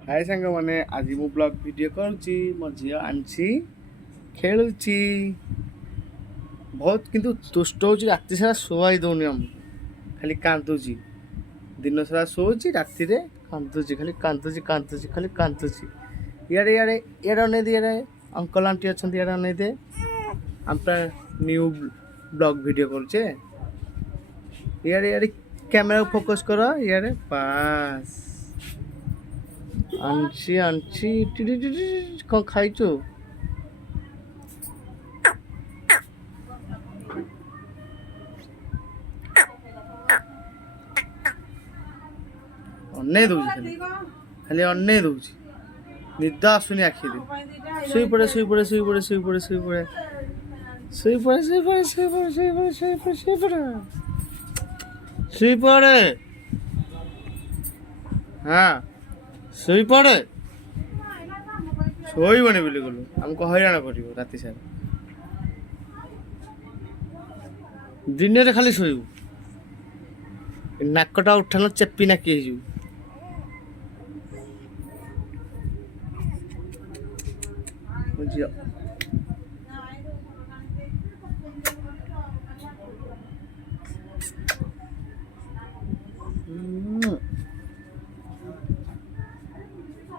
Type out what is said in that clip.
हाय सांग मैंने आज मु ब्लॉग वीडियो करुच्ची मो झी आंची खेलुची बहुत किंतु दुष्ट हो राति सारा शुआई दौनी आमको खाली कांदुची दिन सारा शोची राति कांदुची खाली कांदुची कांदुची खाली कांदुची इे इे इे अने दे इे अंकल आंटी अच्छा इे अने दे आम न्यू ब्लॉग वीडियो करुचे इे कैमेरा फोकस कर इे पास आंची आंची कौन खाइचु अने दौर खाली अने दौर निद आसुनी आखिरी शुई पड़े शुई पड़े शुई पड़े शुई पड़े शुई पड़े शुई पड़े शुई पड़े शुई पड़े शुई पड़े शुई पड़े शुई पड़े शुई पड़े हाँ शुई पड़े शोबनी बोली गलु आमको हैरान कर राति सारा दिन में खाली शोबू नाकटा उठान चेपी नाकी हो